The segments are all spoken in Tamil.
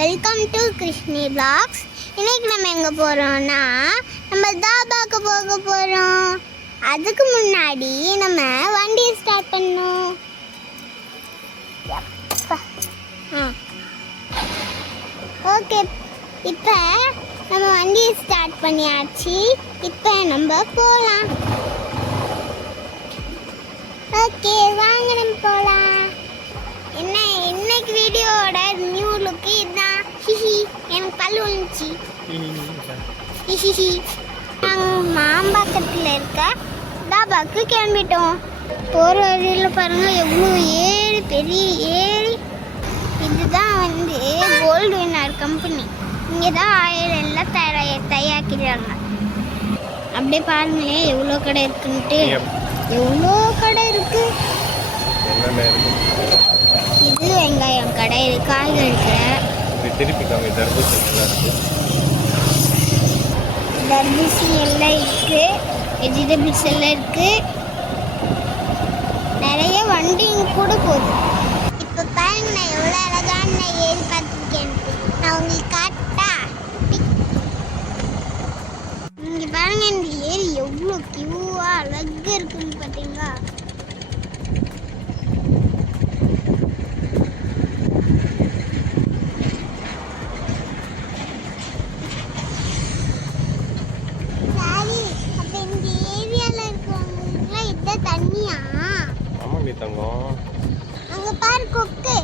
வெல்கம் டு கிருஷ்ணி பிளாக்ஸ் இன்னைக்கு நம்ம எங்கே போகிறோம்னா நம்ம தாபாக்கு போக போகிறோம் அதுக்கு முன்னாடி நம்ம வண்டியை ஸ்டார்ட் பண்ணோம் ஓகே இப்போ நம்ம வண்டியை ஸ்டார்ட் பண்ணியாச்சு. இப்போ நம்ம போகலாம் ஓகே வாங்க நம்ம போகலாம் ஹிஹிஹி. நாங்கள் மாம்பாக்கத்தில் இருக்க. தாபாக்கு கிளம்பிட்டோம். போகிற வழியில் பாருங்கள் எவ்வளோ ஏரி பெரிய ஏரி. இதுதான் வந்து கோல்டு வின்னர் கம்பெனி இங்கே தான் ஆயில் எல்லாம் தய தயாரிக்கிறாங்க. அப்படியே பாருங்களேன் எவ்வளோ கடை இருக்குன்ட்டு. எவ்வளோ கடை இருக்கு. இது வெங்காயம் கடை காய்கறி கடை. இப்படி திருப்பி காமி தர்பூசி எல்லாம் இருக்கு. தர்பூசி எல்லாம் இருக்கு. வெஜிடபிள்ஸ் எல்லாம் இருக்கு. நிறைய வண்டிங்க கூட போகுது. இப்போ பாருங்க நான் எவ்வளோ அழகான நான் ஏறி பார்த்துருக்கேன் நான் உங்களுக்கு காட்டா. நீங்கள் பாருங்க இந்த ஏரி எவ்வளோ கியூவாக அழகாக இருக்குன்னு பார்த்தீங்களா சாரி அப்போ இந்த ஏரியாவில் இருக்கிறவங்களுக்குலாம் இதுதான் தண்ணியா ஆமாண்டி தங்கம் அங்கே பாரு கொக்கு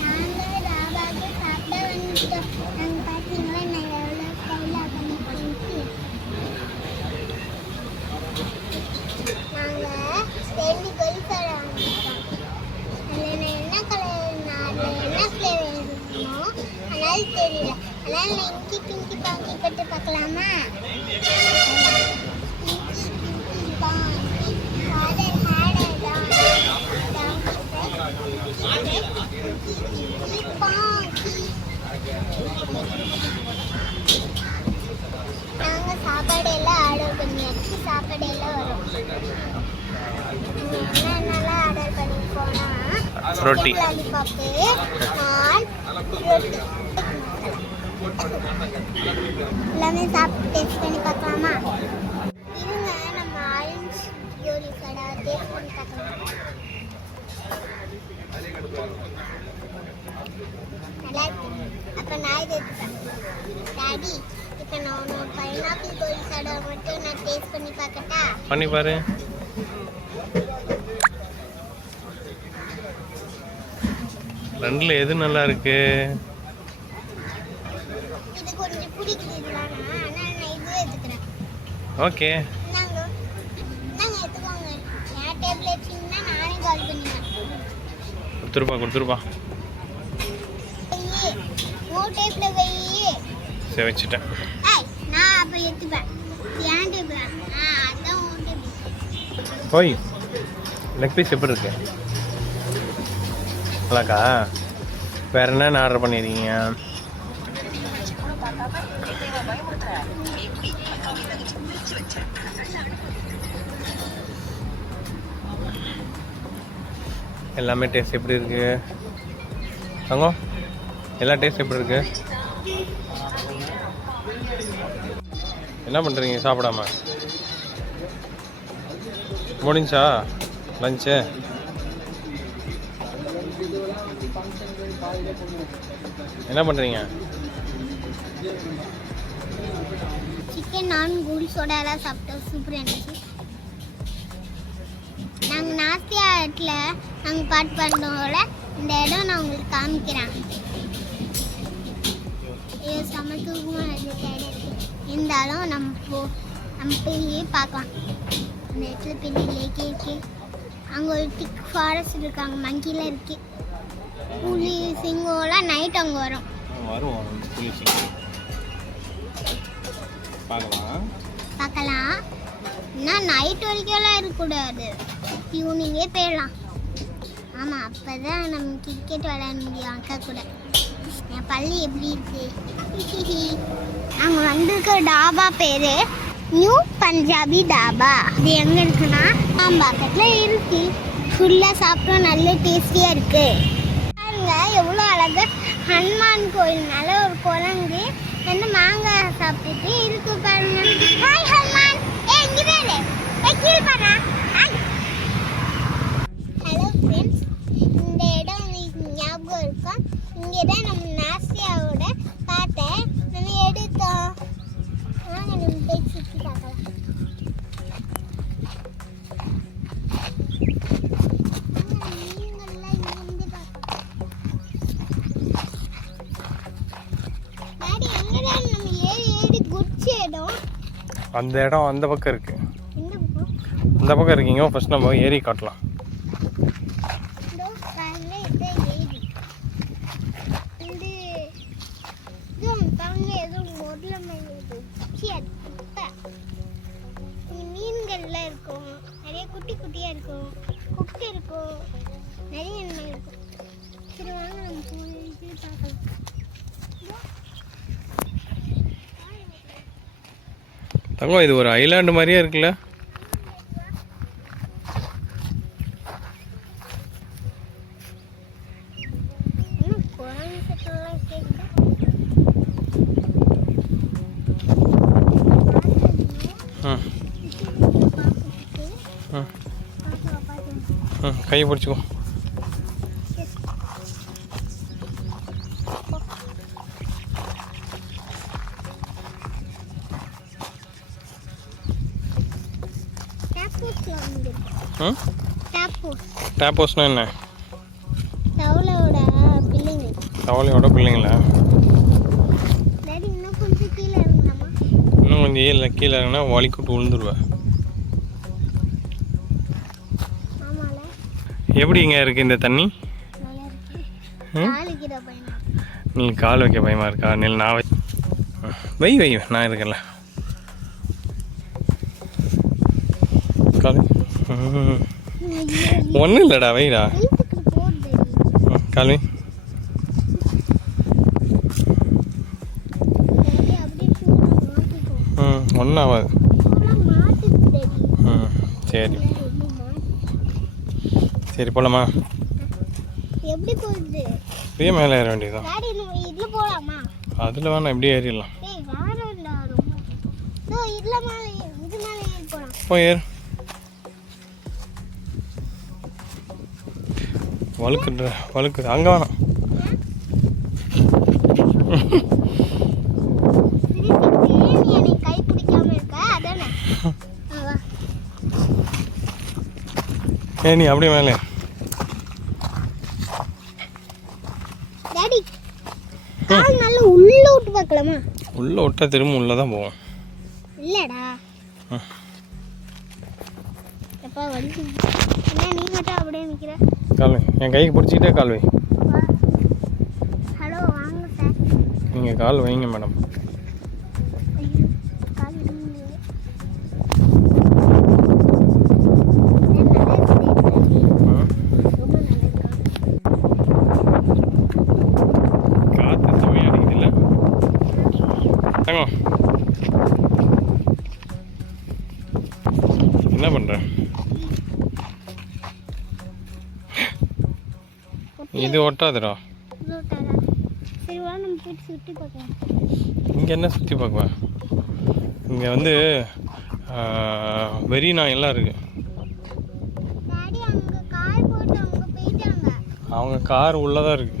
நாங்கள் ராபாக்கு சாப்பிட வந்துட்டோம் நாங்கள் பார்த்தீங்களா நான் எவ்வளோ ஸ்டைலாக பண்ணிட்டு நாங்கள் ரெண்டு கொலிசார வாங்கிட்டோம் அதில் நான் என்ன கலர் நான் அதில் என்ன ஃப்ளேவர் இருக்கணும் அதனால தெரியல அதனால நான் இங்கி பிங்கி பாங்கி கட்டு பார்க்கலாமா inky pinky ponky father had a donkey friend inky pinky ponky நாங்கள் சாப்பாடு எல்லாம் ஆர்டர் பண்ணியாச்சு. சாப்பாடு எல்லாம் வரும். என்னென்னலாம் ஆர்டர் பண்ணிருக்கோம்னா ரொட்டி. லாலிபாப்பு நான் ரொட்டி. எல்லாமே சாப்பிட்டு டேஸ்ட் பண்ணி பார்க்கலாமா இருங்க நம்ம ஆரஞ்சு கோலி கடை டேஸ்ட் பண்ணி பார்க்கலாம் நல்லா இருக்கு அப்போ நான் இதை எடுத்துப்பேன் டாடி இப்போ நான் ஒன்று பைனாப்பிள் கோலி கடை மட்டும் நான் டேஸ்ட் பண்ணி பார்க்கட்டா பண்ணி பாரு. ரெண்டுல எது நல்லா இருக்கு? ஓகே. கொடுத்துருப்பா கொடுத்துருப்பா. சரி வச்சுட்டேன். நான் அப்போ எடுத்துப்பேன். ஓய் லெக் பீஸ் எப்படி இருக்கு? நல்லாக்கா வேற என்னென்ன ஆர்டர் பண்ணிருக்கீங்க? எல்லாமே டேஸ்ட் எப்படி இருக்கு? தங்கம் எல்லா டேஸ்ட் எப்படி இருக்கு? என்ன பண்ணுறீங்க சாப்பிடாம? முடிஞ்சா லஞ்சு என்ன பண்ணுறீங்க சிக்கன் நான் கூல்ஸோட எல்லாம் சாப்பிட்டோம். சூப்பராக இருந்துச்சு. நாங்கள் நாஸ்தியா இடத்துல நாங்கள் பாட்டு பாடுறோம்ல இந்த இடம் நான் உங்களுக்கு காமிக்கிறேன். ஐயோ செம தூக்கமாக இடம். இருந்தாலும் நம்ம போ நம்ம போய் பார்க்கலாம். இந்த இடத்துல பெரிய லேக்கே இருக்கு. அங்கே ஒரு திக் ஃபாரஸ்ட் இருக்காங்க மங்கியில் இருக்கு. புலி சிங்கம்லாம் நைட் அங்கே வரும். வருவோம் புளிச்சு பார்க்கலாம். பார்க்கலாம். இன்னும் நைட் வரைக்கும்லாம் இருக்கக்கூடாது. ஈவினிங்கே போயிடலாம். ஆமாம் அப்போ தான் நம்ம கிரிக்கெட் விளையாட முடியும். அக்கா கூட. என் பள்ளி எப்படி இருக்கு? நாங்கள் வந்திருக்க டாபா பேர் நியூ பஞ்சாபி டாபா இது எங்கே இருக்குன்னா பக்கத்தில் இருக்கு ஃபுல்லாக சாப்பிட்டோம் நல்ல டேஸ்டியாக இருக்கு பாருங்க எவ்வளோ அழகா ஹனுமான் கோயில் மேல ஒரு குரங்கு வந்து மாங்காய் சாப்பிட்டுட்டு இருக்கு பாருங்க ஹாய் ஹனுமான் ஏ இங்க வேறு ஏ கீழே ஹலோ ஃப்ரெண்ட்ஸ் இந்த இடம் உங்களுக்கு ஞாபகம் இருக்கா இங்கே தான் நம்ம நாசியாவோட பார்த்தேன் நம்ம எடுத்தோம் அந்த இடம் அந்த பக்கம் இருக்கு. இந்த பக்கம்? அந்த பக்கம் இருக்கீங்க. ஃபர்ஸ்ட் நம்ம ஏரி காட்டலாம். மீன்கள்லாம் இருக்கும். நிறைய குட்டி குட்டியா இருக்கும். குட்டை இருக்கும். நிறைய இருக்கும். சரி வாங்க நம்ம போய் பார்க்கலாம் இதோ. தங்கம் இது ஒரு ஐலாண்டு மாதிரியே இருக்குல்ல? என்ன குரங்கு டேப்போஸ்னா என்ன தவளையோட பிள்ளைங்க தவளையோட பிள்ளைங்களா இன்னும் கொஞ்சம் கீழே இறங்கலாமா இன்னும் கொஞ்சம் ஏழு கீழே இறங்கினா வலிக்கிட்டு விழுந்துருவேன் ஆமால. எப்படி இங்கே இருக்குது இந்த தண்ணி? இருக்கு. நீ கால் வைக்க பயமா இருக்கா? நெல் நான் வை வை வை நான் இருக்கல கால். ஒன்றும் இல்லைடா வைடா. போகுது ம், ஒன்றும் ஆகாது ம் சரி. சரி போலாமா? எப்படி போகுது? இப்படியே மேலே ஏற வேண்டியதுதான். போகலாமா அதில் வேணாம் இப்படியே ஏறிடலாம். ஏய் வேறடா வழுக்குன்ற வழுக்குது. அங்கே வேணாம் திருப்பி நீ என்னை கை பிடிக்காம இருக்க அதானே ஆ, வா. ஏ நீ அப்படியே மேலே நல்லா உள்ள விட்டு பார்க்கலாமா? உள்ளே விட்டா திரும்ப உள்ளே தான் போவோம். இல்லடா. எப்பா வலி என்ன நீ மட்டும் அப்படியே நிக்கிற? கால் வை என் கைக்கு பிடிச்சிக்கிட்டே கால் வை வா ஹலோ வாங்க சார். நீங்கள் கால் வைங்க மேடம். இது ஒட்டாதுடா இங்கே என்ன சுற்றி பார்க்குவேன் இங்கே வந்து வெறி நாய் எல்லாம் இருக்குது அவங்க கார் உள்ளே தான் இருக்குது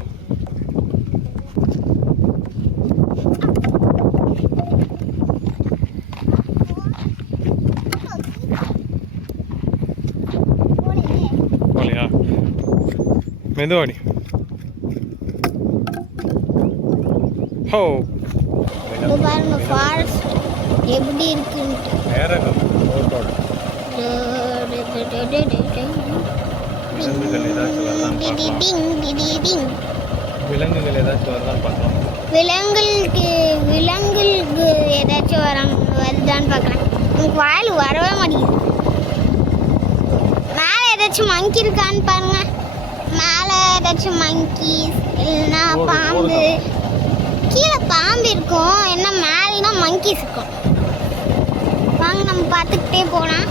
போலையே போலையா மெதுவாடி ஹோ பாருங்க ஃபாரஸ்ட் எப்படி இருக்குன்ட்டு. வேற ரோட்டோட விலங்குகள் ஏதாச்சும் வருதான்னு பார்க்கலாம். விலங்குகள் ஏதாச்சும் பார்க்கலாம். விலங்குகளுக்கு விலங்குகளுக்கு ஏதாச்சும் வராம வருதான்னு பார்க்குறேன் எனக்கு வாயில் வரவே மாட்டேங்குது. மேலே ஏதாச்சும் மங்கி இருக்கான்னு பாருங்க. மேலே ஏதாச்சும் மங்கி இல்லைன்னா பாம்பு. பாம்பு இருக்கும். என்ன மேலேனா மங்கிஸ் இருக்கும். வாங்க நம்ம பார்த்துக்கிட்டே போகலாம்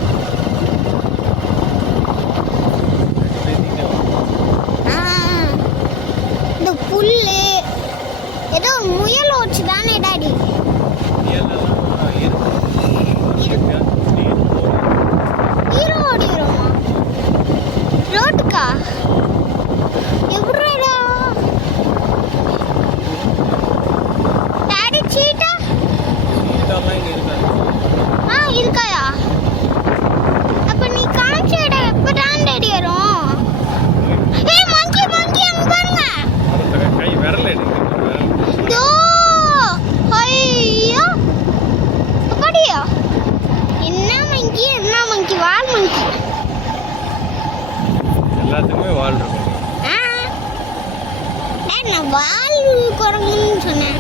டேய் நான் வால் குரங்குன்னு சொன்னேன்.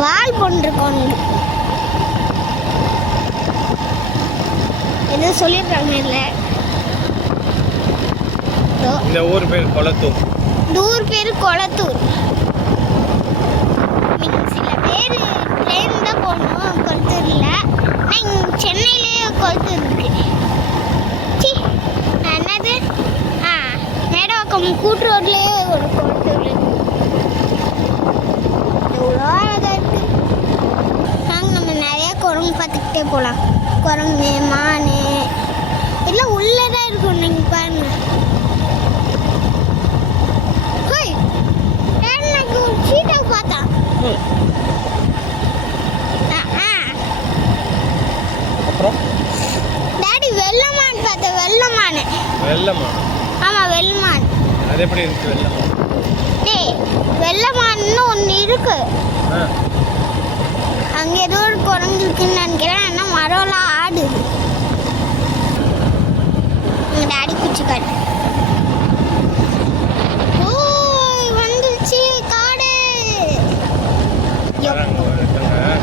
வால் போன்ற குரங்கு ஏதோ சொல்லியிருக்காங்க இல்லை இந்த ஊர் பேர் கொளத்தூர். ஊர் பேர் கொளத்தூர். சில பேர் ட்ரெயின் தான் போகணும் கொளத்தூரில். இங்கே சென்னையிலேயே கொளத்தூர் இருக்கு சி என்னது ஆ கூட்டு ரோட்லேயே ஒரு கொளத்தூர் எவ்வளோ அழகாக இருக்கு. நாங்கள் நம்ம நிறையா குரங்கு பார்த்துக்கிட்டே போகலாம் குரங்கு மான் எல்லாம் உள்ளே தான் இருக்கும் நீங்கள் பாருங்க. ஆ, ஆ. அப்புறம்? டாடி வெள்ளமான் பார்த்தேன் வெள்ளமான் வெள்ளமா ஆமாம் வெள்ளமான் அது எப்படி இருக்கு வெள்ளமா? டேய் வெள்ளமான்னு ஒன்று இருக்கு. அங்கே ஏதோ ஒரு குரங்கு இருக்குன்னு நினைக்கிறேன். ஆனால் மரம்லாம் ஆடுது எங்கள் டாடி குச்சி காட்டு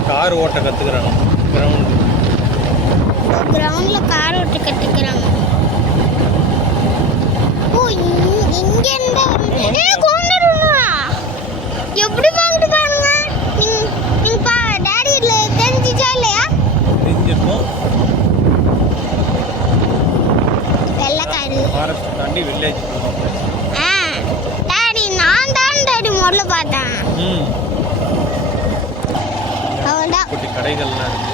கார் ஓட்ட கற்றுக்குறாங்க கிரவுண்டு கிரவுண்டில் கார் ஓட்ட கற்றுக்கிறாங்க ஓ இங்க- இங்க இருந்தா ஏ கொண்டுருவா எப்படி பாக்குது பாருங்க. நீங்க நீங்க பா டாடி தெரிஞ்சிச்சா இல்லையா? தெரிஞ்சிருக்கும். வெள்ளக்காரு ஃபாரஸ்ட் தாண்டி வில்லேஜ் ஆ டாடி நான் தான் டாடி முதல்ல பார்த்தேன். ம். அவள்தான். குட்டி கடைகள்லாம் இருக்கு.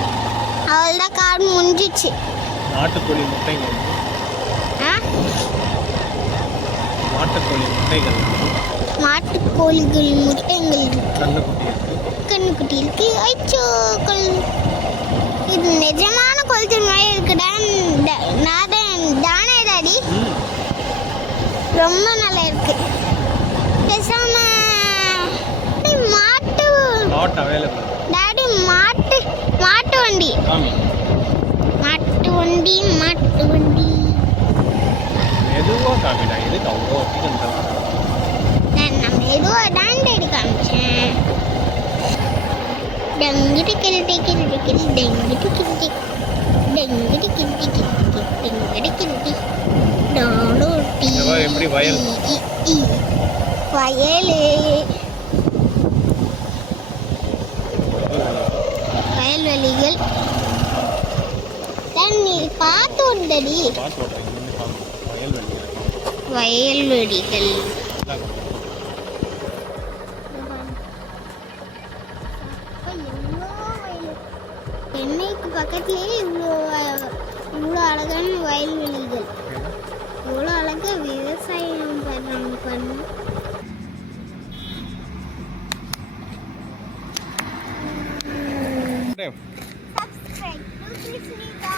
அவள்தான் முடிஞ்சிச்சு நாட்டுக்கோழி முட்டைங்க. ஆ? நாட்டுக்கோழி முட்டைகள் மாட்டுக்கோழிகள் முட்டைங்கள் இருக்கு. கண்ணுக்குட்டி கண்ணுக்குட்டி இருக்கு ஐச்சோ கொல் இது நிஜமான கொளுத்தூர் மாதிரி இருக்குடா நான் தான் ம். ரொம்ப நல்லா இருக்கு. பேசாம மாட்டு. டாடி மாட்டு மாட்டு வண்டி. மாட்டு வண்டி மாட்டு வண்டி. மெதுவாக காமிடா எதுக்கு அவ்வளோ தரேன் நான் ஏதோ தான் டாடி காமிச்சேன் டங்கிட்டு கிருட்டி கிருட்டி கிருட்டி டங்கிட்டு எப்படி வயல்? வயலு. வயல்வெளிகள் தண்ணி பார்த்து உண்டடி ஓட்டுறேன் இங்கே காமி வயல் வெளியில் வயல்வெளிகள். சென்னைக்கு பக்கத்துலேயே இவ்வளோ இவ்வளோ அழகான வயல்வெளிகள். இவ்வளோ அழகாக விவசாயம் பண்ணுறாங்க டேய், Subscribe.